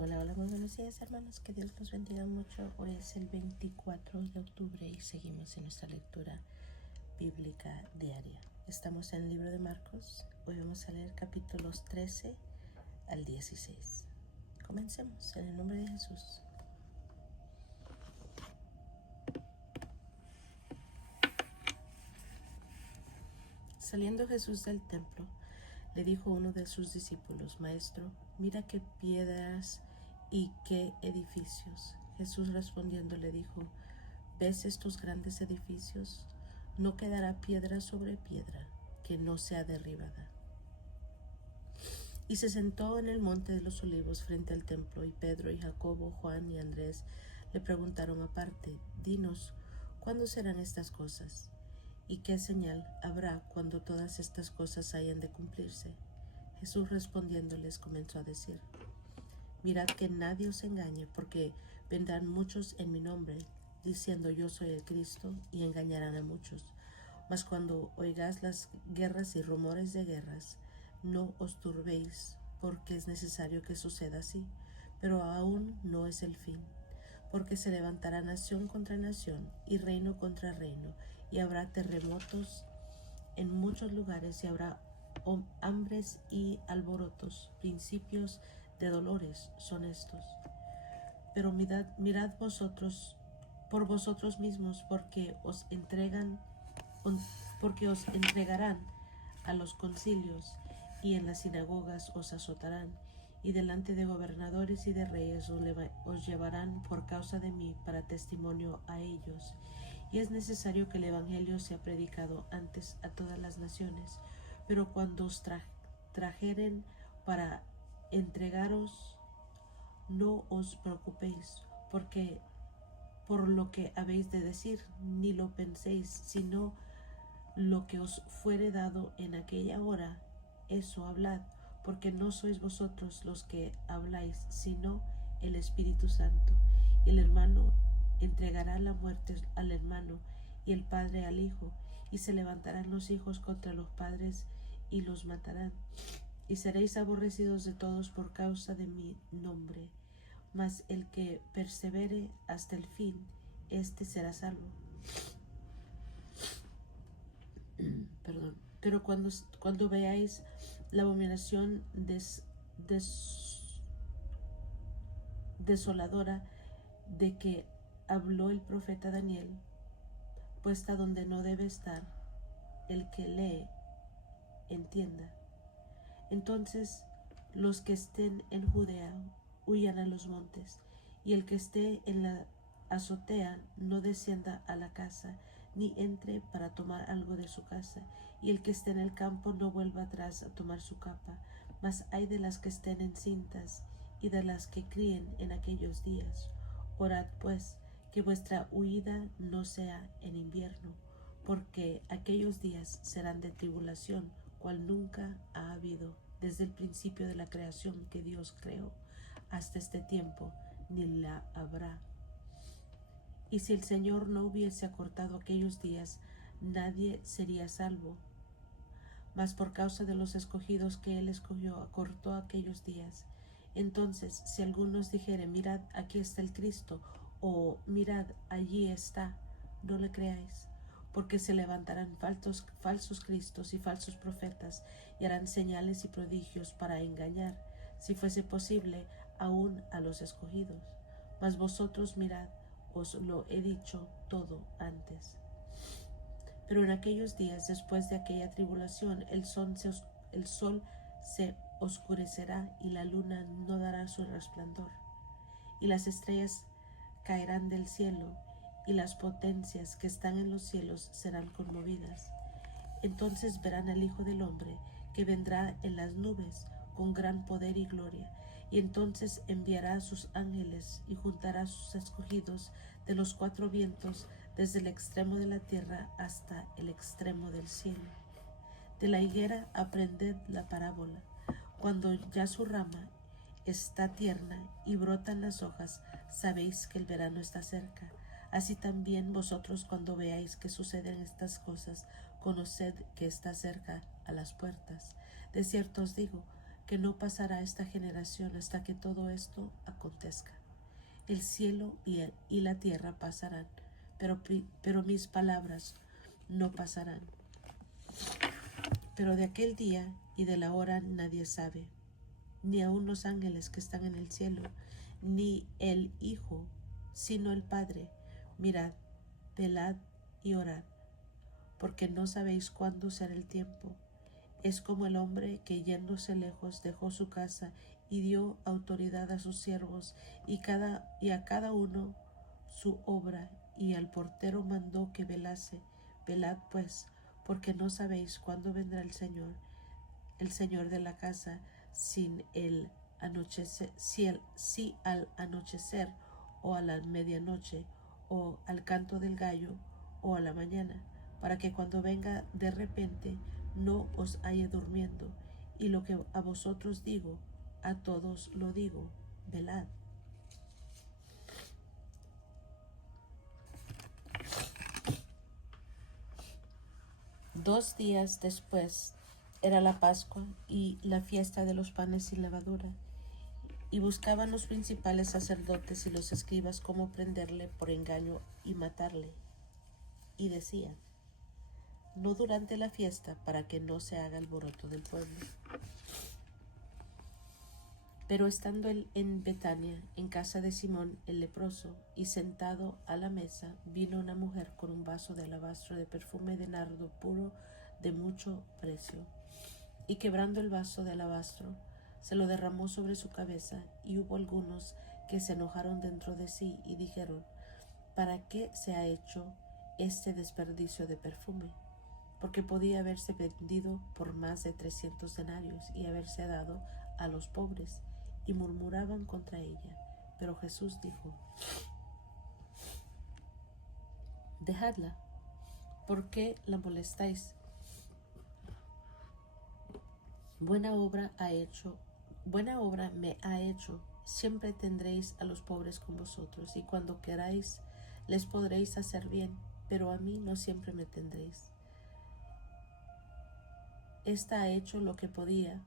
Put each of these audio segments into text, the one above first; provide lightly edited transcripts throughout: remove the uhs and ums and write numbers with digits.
Hola, hola, muy buenos días hermanos, que Dios los bendiga mucho. Hoy es el 24 de octubre y seguimos en nuestra lectura bíblica diaria. Estamos en el libro de Marcos, hoy vamos a leer capítulos 13 al 16. Comencemos en el nombre de Jesús. Saliendo Jesús del templo, le dijo uno de sus discípulos: Maestro, mira qué piedras y qué edificios. Jesús respondiendo le dijo: ¿Ves estos grandes edificios? No quedará piedra sobre piedra que no sea derribada. Y se sentó en el monte de los olivos frente al templo, y Pedro y Jacobo, Juan y Andrés le preguntaron aparte: Dinos, ¿cuándo serán estas cosas? ¿Y qué señal habrá cuando todas estas cosas hayan de cumplirse? Jesús respondiéndoles comenzó a decir: Mirad que nadie os engañe, porque vendrán muchos en mi nombre, diciendo yo soy el Cristo, y engañarán a muchos. Mas cuando oigáis las guerras y rumores de guerras, no os turbéis, porque es necesario que suceda así, pero aún no es el fin. Porque se levantará nación contra nación y reino contra reino, y habrá terremotos en muchos lugares, y habrá hambres y alborotos. Principios de dolores son estos. Pero mirad vosotros por vosotros mismos, porque os entregarán a los concilios, y en las sinagogas os azotarán, y delante de gobernadores y de reyes os llevarán por causa de mí para testimonio a ellos. Y es necesario que el evangelio sea predicado antes a todas las naciones. Pero cuando os trajeren para entregaros, no os preocupéis por lo que habéis de decir, ni lo penséis, sino lo que os fuere dado en aquella hora, eso hablad, porque no sois vosotros los que habláis, sino el Espíritu Santo. Y el hermano entregará la muerte al hermano, y el padre al hijo, y se levantarán los hijos contra los padres y los matarán. Y seréis aborrecidos de todos por causa de mi nombre. Mas el que persevere hasta el fin, éste será salvo. Perdón. Pero cuando veáis la abominación desoladora de que habló el profeta Daniel, puesta donde no debe estar, el que lee, entienda. Entonces los que estén en Judea huyan a los montes, y el que esté en la azotea no descienda a la casa, ni entre para tomar algo de su casa, y el que esté en el campo no vuelva atrás a tomar su capa. Mas hay de las que estén encintas y de las que críen en aquellos días. Orad pues, que vuestra huida no sea en invierno, porque aquellos días serán de tribulación, cual nunca ha habido desde el principio de la creación que Dios creó hasta este tiempo, ni la habrá. Y si el Señor no hubiese acortado aquellos días, nadie sería salvo. Mas por causa de los escogidos que Él escogió, acortó aquellos días. Entonces, si algunos dijere: mirad, aquí está el Cristo, o mirad, allí está, no le creáis, porque se levantarán falsos cristos y falsos profetas, y harán señales y prodigios para engañar, si fuese posible, aún a los escogidos. Mas vosotros mirad, os lo he dicho todo antes. Pero en aquellos días, después de aquella tribulación, el sol se oscurecerá, y la luna no dará su resplandor, y las estrellas caerán del cielo, y las potencias que están en los cielos serán conmovidas. Entonces verán al Hijo del Hombre, que vendrá en las nubes con gran poder y gloria, y entonces enviará a sus ángeles y juntará a sus escogidos de los cuatro vientos, desde el extremo de la tierra hasta el extremo del cielo. De la higuera aprended la parábola. Cuando ya su rama está tierna y brotan las hojas, sabéis que el verano está cerca. Así también vosotros, cuando veáis que suceden estas cosas, conoced que está cerca a las puertas. De cierto os digo, que no pasará esta generación hasta que todo esto acontezca. El cielo y la tierra pasarán, pero mis palabras no pasarán. Pero de aquel día y de la hora nadie sabe, ni aun los ángeles que están en el cielo, ni el Hijo, sino el Padre. Mirad, velad y orad, porque no sabéis cuándo será el tiempo. Es como el hombre que yéndose lejos dejó su casa y dio autoridad a sus siervos y a cada uno su obra, y al portero mandó que velase. Velad pues, porque no sabéis cuándo vendrá el Señor de la casa, si al anochecer o a la medianoche o al canto del gallo o a la mañana, para que cuando venga de repente no os halle durmiendo. Y lo que a vosotros digo, a todos lo digo, velad. Dos días después era la Pascua y la fiesta de los panes sin levadura, y buscaban los principales sacerdotes y los escribas cómo prenderle por engaño y matarle. Y decían: no durante la fiesta, para que no se haga alboroto del pueblo. Pero estando él en Betania, en casa de Simón el leproso, y sentado a la mesa, vino una mujer con un vaso de alabastro de perfume de nardo puro de mucho precio, y quebrando el vaso de alabastro, se lo derramó sobre su cabeza. Y hubo algunos que se enojaron dentro de sí y dijeron: ¿para qué se ha hecho este desperdicio de perfume? Porque podía haberse vendido por más de 300 denarios y haberse dado a los pobres. Y murmuraban contra ella. Pero Jesús dijo: dejadla, ¿por qué la molestáis? Buena obra me ha hecho. Siempre tendréis a los pobres con vosotros, y cuando queráis les podréis hacer bien, pero a mí no siempre me tendréis. Esta ha hecho lo que podía,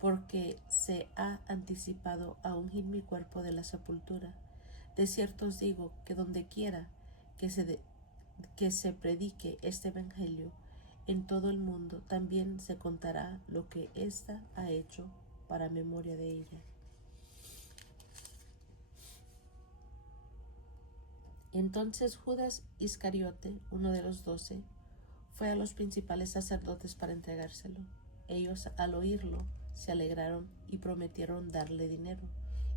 porque se ha anticipado a ungir mi cuerpo de la sepultura. De cierto os digo que donde quiera que se predique este evangelio en todo el mundo, también se contará lo que ésta ha hecho para memoria de ella. Entonces Judas Iscariote, uno de los 12, fue a los principales sacerdotes para entregárselo. Ellos, al oírlo, se alegraron y prometieron darle dinero,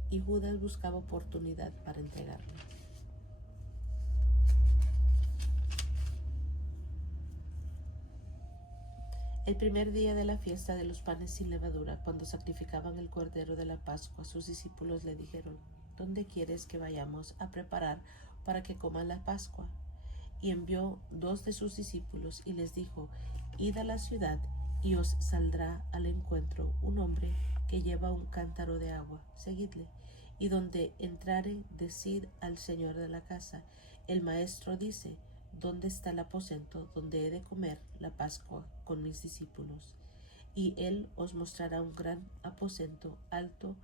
y Judas buscaba oportunidad para entregarlo. El primer día de la fiesta de los panes sin levadura, cuando sacrificaban el cordero de la Pascua, sus discípulos le dijeron: ¿dónde quieres que vayamos a preparar para que coman la Pascua? Y envió 2 de sus discípulos y les dijo: id a la ciudad y os saldrá al encuentro un hombre que lleva un cántaro de agua, seguidle, y donde entrare, decid al señor de la casa: el maestro dice, ¿dónde está el aposento donde he de comer la Pascua con mis discípulos? Y él os mostrará un gran aposento alto,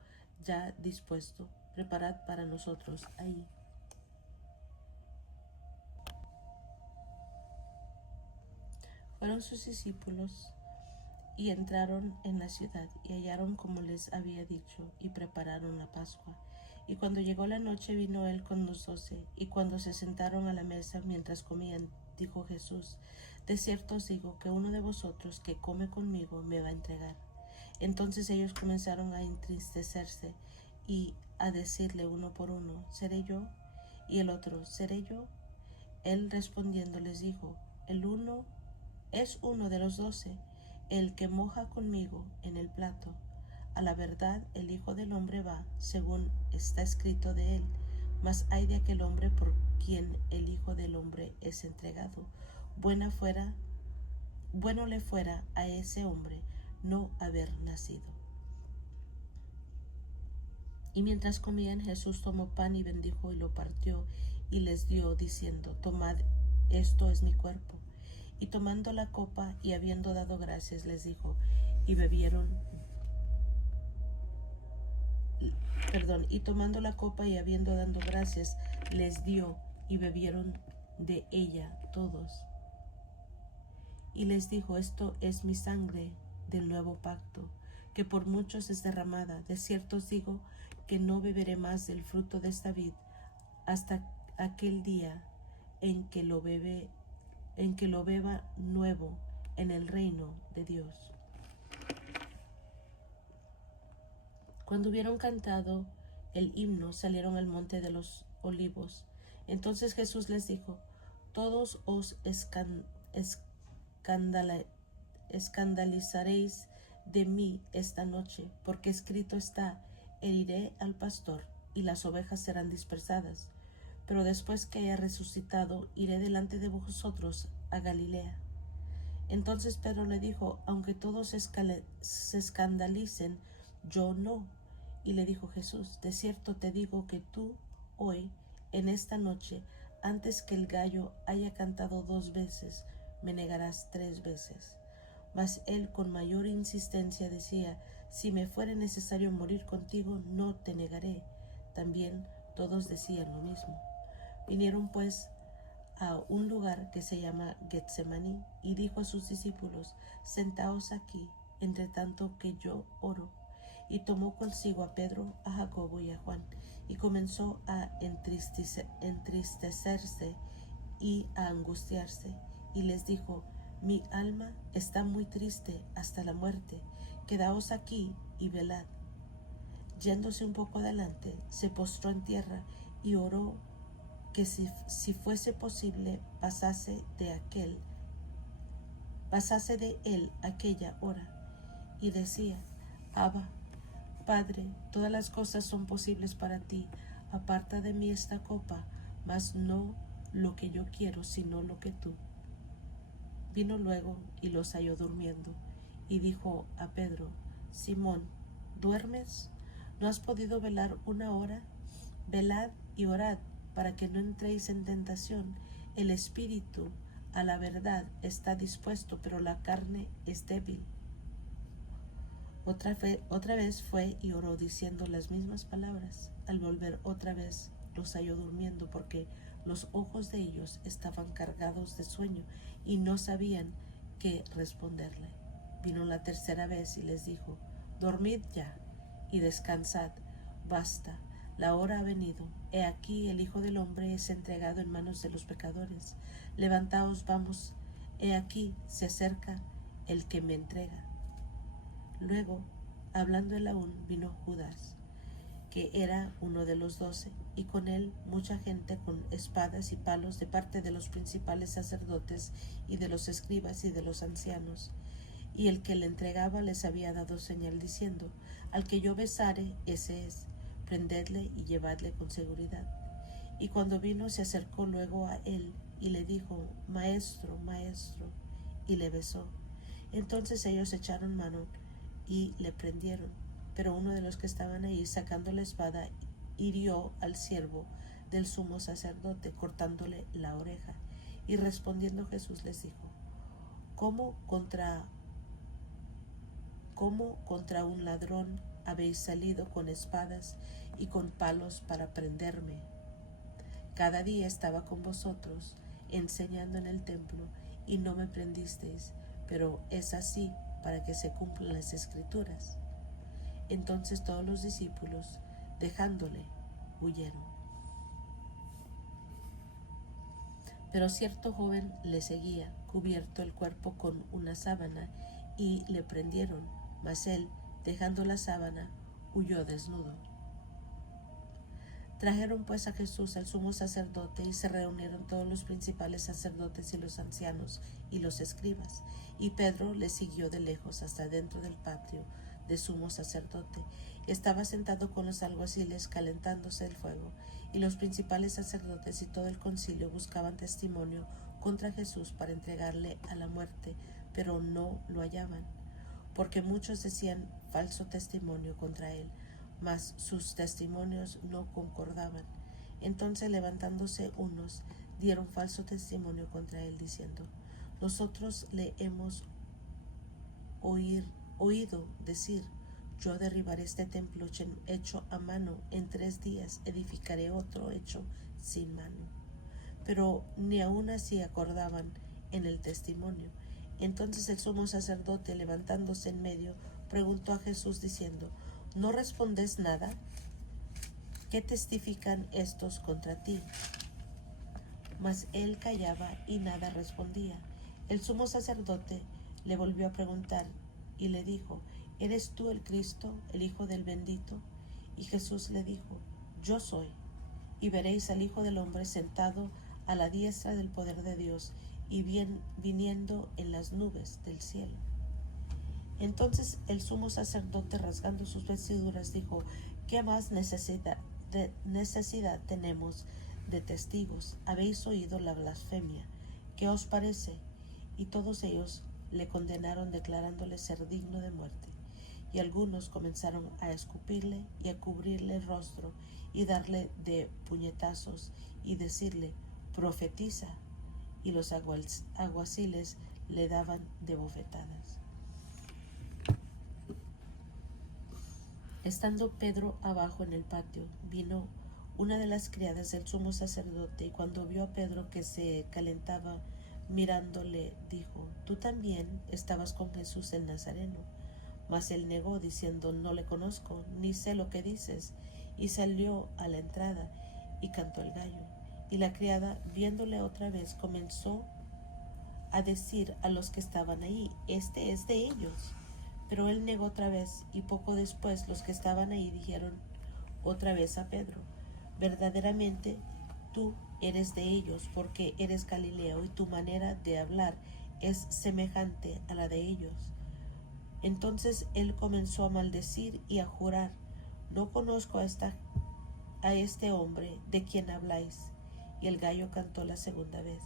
ya dispuesto, preparad para nosotros ahí. Fueron sus discípulos y entraron en la ciudad y hallaron como les había dicho, y prepararon la Pascua. Y cuando llegó la noche, vino él con los 12, y cuando se sentaron a la mesa mientras comían, dijo Jesús: de cierto os digo que uno de vosotros que come conmigo me va a entregar. Entonces ellos comenzaron a entristecerse y a decirle uno por uno: ¿seré yo? Y el otro: ¿seré yo? Él respondiendo les dijo: es uno de los 12, el que moja conmigo en el plato. A la verdad, el Hijo del Hombre va, según está escrito de él, mas ay de aquel hombre por quien el Hijo del Hombre es entregado. Bueno le fuera a ese hombre no haber nacido. Y mientras comían, Jesús tomó pan y bendijo y lo partió y les dio, diciendo: tomad, esto es mi cuerpo. Y tomando la copa y habiendo dado gracias, les dijo, y bebieron y tomando la copa y habiendo dado gracias, les dio y bebieron de ella todos. Y les dijo: esto es mi sangre del nuevo pacto, que por muchos es derramada. De cierto os digo que no beberé más del fruto de esta vid hasta aquel día en que lo beba nuevo en el reino de Dios. Cuando hubieron cantado el himno, salieron al monte de los olivos. Entonces Jesús les dijo: todos os escandalizaréis de mí esta noche, porque escrito está: heriré al pastor y las ovejas serán dispersadas. Pero después que haya resucitado, iré delante de vosotros a Galilea. Entonces Pedro le dijo: aunque todos se escandalicen, yo no. Y le dijo Jesús: de cierto te digo que tú hoy, en esta noche, antes que el gallo haya cantado 2 veces, me negarás 3 veces. Mas él con mayor insistencia decía: si me fuere necesario morir contigo, no te negaré. También todos decían lo mismo. Vinieron pues a un lugar que se llama Getsemaní, y dijo a sus discípulos: sentaos aquí, entre tanto que yo oro. Y tomó consigo a Pedro, a Jacobo y a Juan, y comenzó a entristecerse y a angustiarse, y les dijo: mi alma está muy triste hasta la muerte, quedaos aquí y velad. Yéndose un poco adelante, se postró en tierra y oró que si fuese posible pasase de él aquella hora, y decía: Abba, Padre, todas las cosas son posibles para ti, aparta de mí esta copa, mas no lo que yo quiero, sino lo que tú. Vino luego y los halló durmiendo, y dijo a Pedro: Simón, ¿duermes? ¿No has podido velar 1 hora? Velad y orad, para que no entréis en tentación. El espíritu, a la verdad, está dispuesto, pero la carne es débil. Otra vez fue y oró diciendo las mismas palabras. Al volver otra vez los halló durmiendo, porque los ojos de ellos estaban cargados de sueño y no sabían qué responderle. Vino la tercera vez y les dijo: dormid ya y descansad, basta, la hora ha venido. He aquí el Hijo del Hombre es entregado en manos de los pecadores. Levantaos, vamos, he aquí se acerca el que me entrega. Luego, hablando él aún, vino Judas, que era uno de los 12, y con él mucha gente con espadas y palos de parte de los principales sacerdotes y de los escribas y de los ancianos. Y el que le entregaba les había dado señal diciendo: al que yo besare, ese es, prendedle y llevadle con seguridad. Y cuando vino, se acercó luego a él y le dijo: Maestro, maestro, y le besó. Entonces ellos echaron mano y le prendieron. Pero uno de los que estaban ahí, sacando la espada, hirió al siervo del sumo sacerdote, cortándole la oreja. Y respondiendo Jesús les dijo: ¿Cómo contra un ladrón habéis salido con espadas y con palos para prenderme? Cada día estaba con vosotros enseñando en el templo, y no me prendisteis, pero es así para que se cumplan las escrituras. Entonces todos los discípulos, dejándole, huyeron. Pero cierto joven le seguía, cubierto el cuerpo con una sábana, y le prendieron, mas él, dejando la sábana, huyó desnudo. Trajeron pues a Jesús al sumo sacerdote, y se reunieron todos los principales sacerdotes y los ancianos y los escribas. Y Pedro le siguió de lejos hasta dentro del patio de sumo sacerdote. Estaba sentado con los alguaciles calentándose el fuego, y los principales sacerdotes y todo el concilio buscaban testimonio contra Jesús para entregarle a la muerte, pero no lo hallaban, porque muchos decían falso testimonio contra él, mas sus testimonios no concordaban. Entonces, levantándose unos, dieron falso testimonio contra él, diciendo: nosotros le hemos oído decir: yo derribaré este templo hecho a mano, en 3 días edificaré otro hecho sin mano. Pero ni aun así acordaban en el testimonio. Entonces el sumo sacerdote, levantándose en medio, preguntó a Jesús diciendo: ¿No respondes nada? ¿Qué testifican estos contra ti? Mas él callaba y nada respondía. El sumo sacerdote le volvió a preguntar y le dijo: ¿Eres tú el Cristo, el Hijo del Bendito? Y Jesús le dijo: Yo soy. Y veréis al Hijo del Hombre sentado a la diestra del poder de Dios y viniendo en las nubes del cielo. Entonces el sumo sacerdote, rasgando sus vestiduras, dijo: ¿Qué más necesidad tenemos de testigos? Habéis oído la blasfemia. ¿Qué os parece? Y todos ellos le condenaron, declarándole ser digno de muerte. Y algunos comenzaron a escupirle y a cubrirle el rostro y darle de puñetazos y decirle: profetiza. Y los alguaciles le daban de bofetadas. Estando Pedro abajo en el patio, vino una de las criadas del sumo sacerdote, y cuando vio a Pedro que se calentaba mirándole, dijo: tú también estabas con Jesús el Nazareno. Mas él negó, diciendo: no le conozco, ni sé lo que dices. Y salió a la entrada y cantó el gallo. Y la criada, viéndole otra vez, comenzó a decir a los que estaban ahí: este es de ellos. Pero él negó otra vez, y poco después los que estaban ahí dijeron otra vez a Pedro: verdaderamente tú eres de ellos, porque eres Galileo, y tu manera de hablar es semejante a la de ellos. Entonces él comenzó a maldecir y a jurar: no conozco a este hombre de quien habláis. Y el gallo cantó la segunda vez.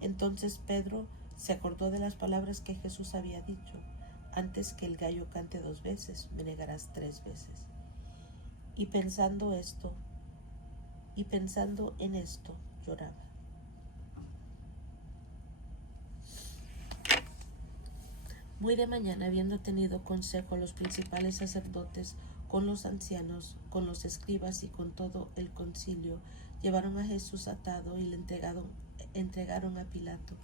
Entonces Pedro se acordó de las palabras que Jesús había dicho: antes que el gallo cante 2 veces, me negarás 3 veces. Y pensando en esto, lloraba. Muy de mañana, habiendo tenido consejo los principales sacerdotes con los ancianos, con los escribas y con todo el concilio, llevaron a Jesús atado y le entregaron a Pilato.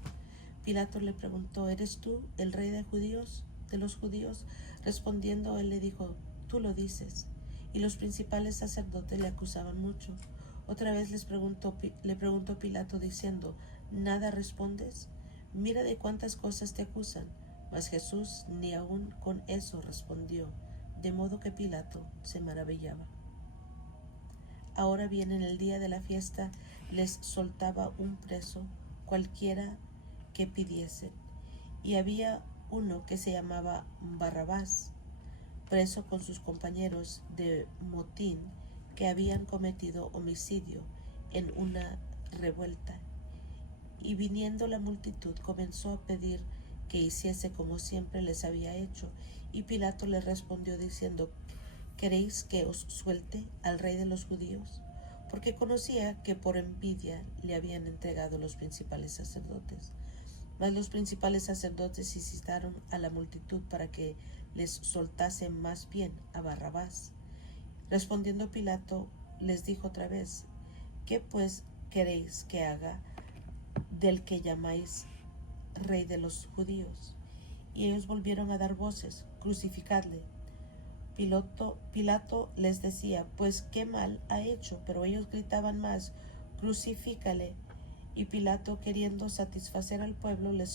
Pilato le preguntó: ¿eres tú el rey de los judíos? Respondiendo él le dijo: tú lo dices. Y los principales sacerdotes le acusaban mucho. Otra vez le preguntó Pilato diciendo: ¿nada respondes? Mira de cuántas cosas te acusan. Mas Jesús ni aun con eso respondió, de modo que Pilato se maravillaba. Ahora bien, en el día de la fiesta les soltaba un preso, cualquiera que pidiesen. Y había uno que se llamaba Barrabás, preso con sus compañeros de motín, que habían cometido homicidio en una revuelta. Y viniendo la multitud, comenzó a pedir que hiciese como siempre les había hecho. Y Pilato le respondió diciendo: ¿queréis que os suelte al rey de los judíos? Porque conocía que por envidia le habían entregado los principales sacerdotes. Mas los principales sacerdotes incitaron a la multitud para que les soltase más bien a Barrabás. Respondiendo Pilato, les dijo otra vez: ¿qué pues queréis que haga del que llamáis rey de los judíos? Y ellos volvieron a dar voces: crucificadle. Pilato les decía: pues qué mal ha hecho. Pero ellos gritaban más: crucifícale. Y Pilato, queriendo satisfacer al pueblo, les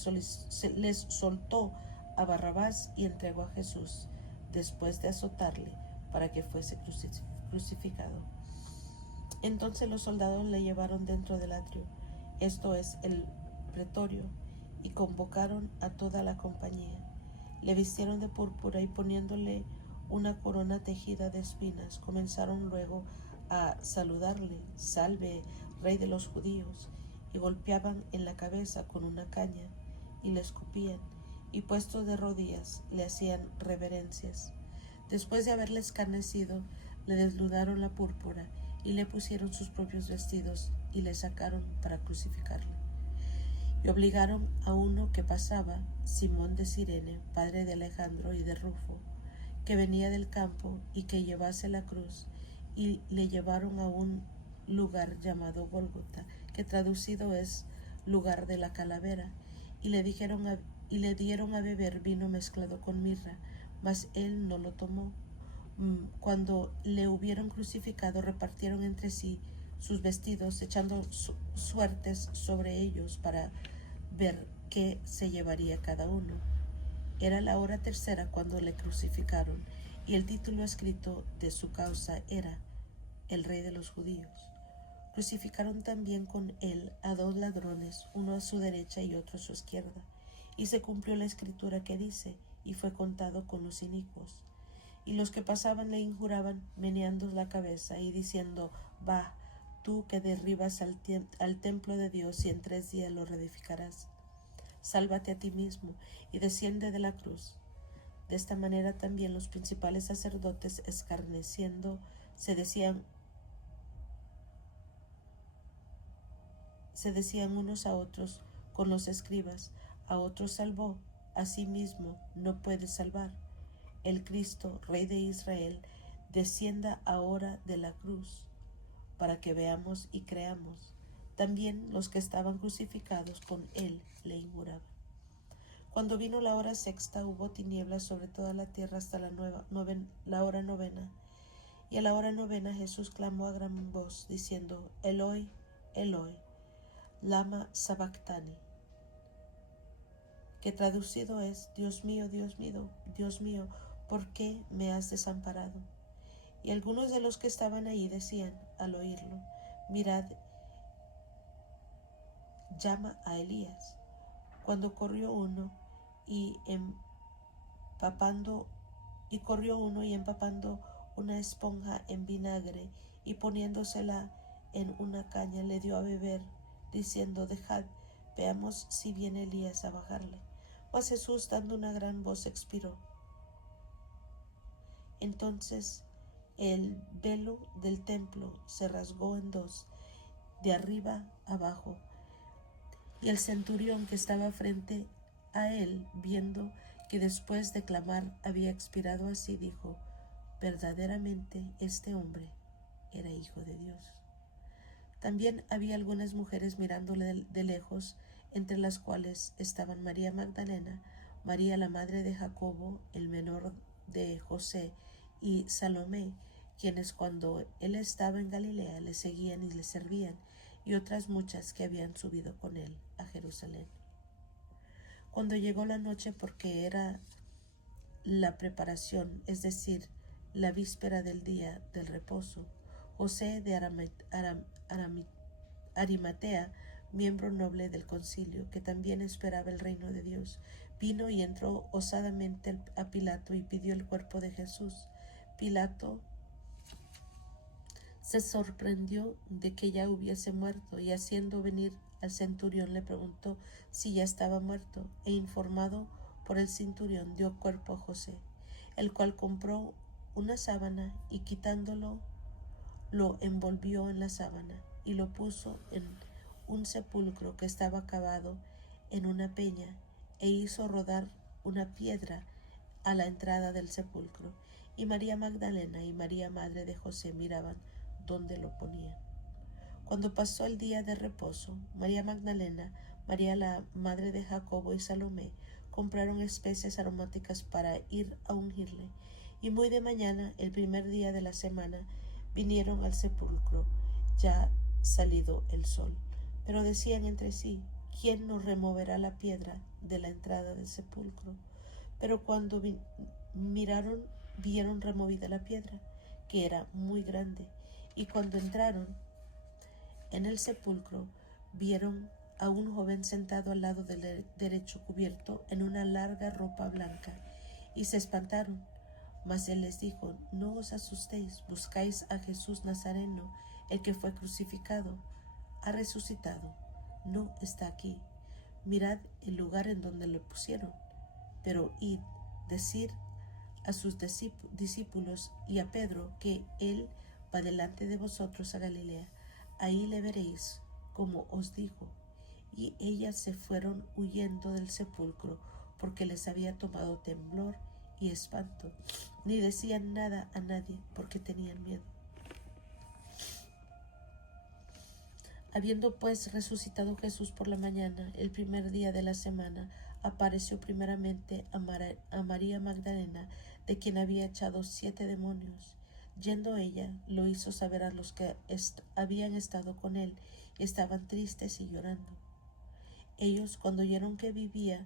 soltó a Barrabás y entregó a Jesús, después de azotarle, para que fuese crucificado. Entonces los soldados le llevaron dentro del atrio, esto es, el pretorio, y convocaron a toda la compañía. Le vistieron de púrpura y poniéndole una corona tejida de espinas, comenzaron luego a saludarle: salve, rey de los judíos. Y golpeaban en la cabeza con una caña y le escupían, y puestos de rodillas le hacían reverencias. Después de haberle escarnecido, le desnudaron la púrpura y le pusieron sus propios vestidos y le sacaron para crucificarle. Y obligaron a uno que pasaba, Simón de Cirene, padre de Alejandro y de Rufo, que venía del campo y que llevase la cruz, y le llevaron a un lugar llamado Gólgota, que traducido es lugar de la calavera, y le dieron a beber vino mezclado con mirra, mas él no lo tomó. Cuando le hubieron crucificado, repartieron entre sí sus vestidos, echando suertes sobre ellos para ver qué se llevaría cada uno. Era la hora tercera cuando le crucificaron, y el título escrito de su causa era El Rey de los Judíos. Crucificaron también con él a 2 ladrones, uno a su derecha y otro a su izquierda. Y se cumplió la escritura que dice, y fue contado con los inicuos. Y los que pasaban le injuraban, meneando la cabeza y diciendo, va, tú que derribas al templo de Dios y en 3 días lo reedificarás. Sálvate a ti mismo y desciende de la cruz. De esta manera también los principales sacerdotes, escarneciendo, se decían unos a otros con los escribas, a otros salvó, a sí mismo no puede salvar. El Cristo, Rey de Israel, descienda ahora de la cruz, para que veamos y creamos. También los que estaban crucificados con él le injuraban. Cuando vino la hora sexta, hubo tinieblas sobre toda la tierra hasta la hora novena. Y a la hora novena Jesús clamó a gran voz, diciendo, Eloi, Eloi, lama sabactani, que traducido es, Dios mío, Dios mío, ¿por qué me has desamparado? Y algunos de los que estaban ahí decían, al oírlo, mirad, llama a Elías. Cuando corrió uno y empapando una esponja en vinagre y poniéndosela en una caña, le dio a beber, diciendo, dejad, veamos si viene Elías a bajarle. Mas Jesús, dando una gran voz, expiró. Entonces el velo del templo se rasgó en 2, de arriba abajo, y el centurión que estaba frente a él, viendo que después de clamar había expirado así, dijo, verdaderamente este hombre era hijo de Dios. También había algunas mujeres mirándole de lejos, entre las cuales estaban María Magdalena, María la madre de Jacobo, el menor de José, y Salomé, quienes cuando él estaba en Galilea le seguían y le servían, y otras muchas que habían subido con él a Jerusalén. Cuando llegó la noche, porque era la preparación, es decir, la víspera del día del reposo, José de Arimatea, miembro noble del concilio, que también esperaba el reino de Dios, vino y entró osadamente a Pilato y pidió el cuerpo de Jesús. Pilato se sorprendió de que ya hubiese muerto, y haciendo venir al centurión le preguntó si ya estaba muerto, e informado por el centurión dio cuerpo a José, el cual compró una sábana y quitándolo lo envolvió en la sábana y lo puso en un sepulcro que estaba cavado en una peña, e hizo rodar una piedra a la entrada del sepulcro. Y María Magdalena y María madre de José miraban dónde lo ponían. Cuando pasó el día de reposo, María Magdalena, María la madre de Jacobo y Salomé compraron especias aromáticas para ir a ungirle. Y muy de mañana, el primer día de la semana, vinieron al sepulcro, ya salido el sol. Pero decían entre sí, ¿quién nos removerá la piedra de la entrada del sepulcro? Pero cuando vieron removida la piedra, que era muy grande. Y cuando entraron en el sepulcro, vieron a un joven sentado al lado del derecho, cubierto en una larga ropa blanca, y se espantaron. Mas él les dijo, no os asustéis, buscáis a Jesús Nazareno, el que fue crucificado. Ha resucitado, no está aquí. Mirad el lugar en donde lo pusieron. Pero id, decir a sus discípulos y a Pedro que él va delante de vosotros a Galilea. Ahí le veréis, como os dijo. Y ellas se fueron huyendo del sepulcro, porque les había tomado temblor, y espanto, ni decían nada a nadie porque tenían miedo. Habiendo pues resucitado Jesús por la mañana, el primer día de la semana, apareció primeramente a María Magdalena, de quien había echado 7 demonios. Yendo ella, lo hizo saber a los que habían estado con él, y estaban tristes y llorando. Ellos, cuando oyeron que vivía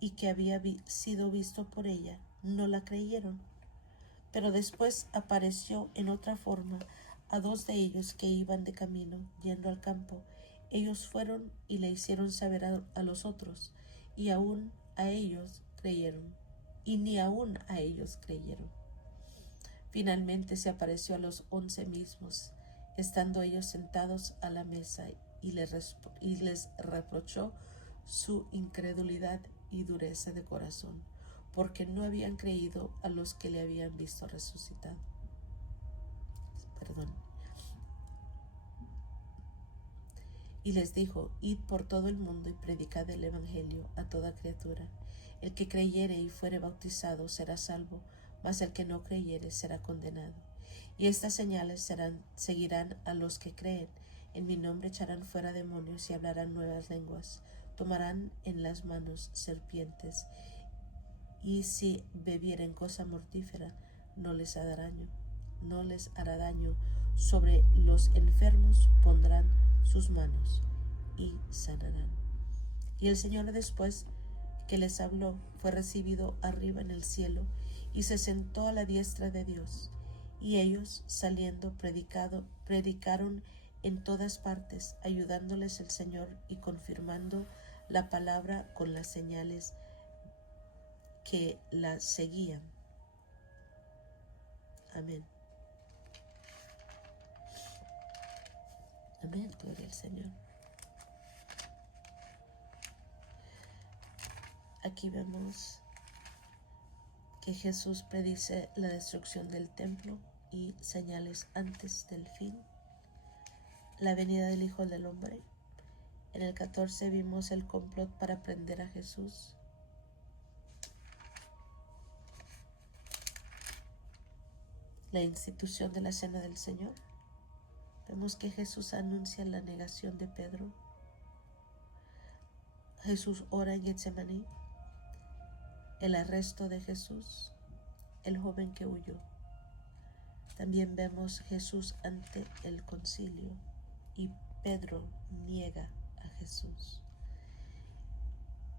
y que había sido visto por ella, no la creyeron. Pero después apareció en otra forma a 2 de ellos que iban de camino, yendo al campo. Ellos fueron y le hicieron saber a los otros, y aún a ellos creyeron, y ni aún a ellos creyeron. Finalmente se apareció a los 11 mismos, estando ellos sentados a la mesa, y les reprochó su incredulidad y dureza de corazón, porque no habían creído a los que le habían visto resucitado. Y les dijo: id por todo el mundo y predicad el evangelio a toda criatura. El que creyere y fuere bautizado será salvo, mas el que no creyere será condenado. Y estas señales seguirán a los que creen. En mi nombre echarán fuera demonios y hablarán nuevas lenguas. Tomarán en las manos serpientes, y si bebieren cosa mortífera no les hará daño. Sobre los enfermos pondrán sus manos y sanarán. Y el Señor, después que les habló, fue recibido arriba en el cielo y se sentó a la diestra de Dios. Y ellos, saliendo, predicaron en todas partes, ayudándoles el Señor y confirmando la palabra con las señales que la seguían. Amén. Amén, gloria al Señor. Aquí vemos que Jesús predice la destrucción del templo y señales antes del fin, la venida del Hijo del Hombre. En el 14 vimos el complot para prender a Jesús. La institución de la Cena del Señor. Vemos que Jesús anuncia la negación de Pedro. Jesús ora en Getsemaní. El arresto de Jesús. El joven que huyó. También vemos Jesús ante el concilio y Pedro niega a Jesús.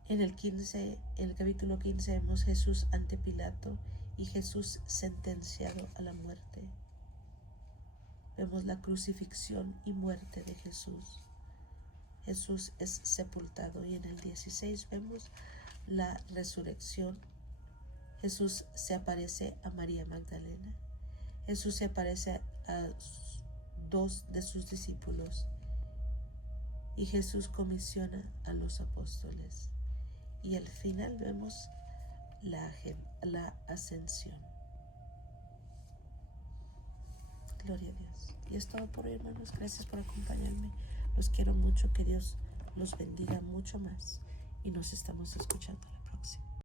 En el capítulo 15 vemos Jesús ante Pilato y Jesús sentenciado a la muerte. Vemos la crucifixión y muerte de Jesús. Jesús es sepultado, y en el 16 vemos la resurrección. Jesús se aparece a María Magdalena. Jesús se aparece a 2 de sus discípulos, y Jesús comisiona a los apóstoles. Y al final vemos la ascensión. Gloria a Dios. Y es todo por hoy, hermanos. Gracias por acompañarme. Los quiero mucho. Que Dios los bendiga mucho más. Y nos estamos escuchando.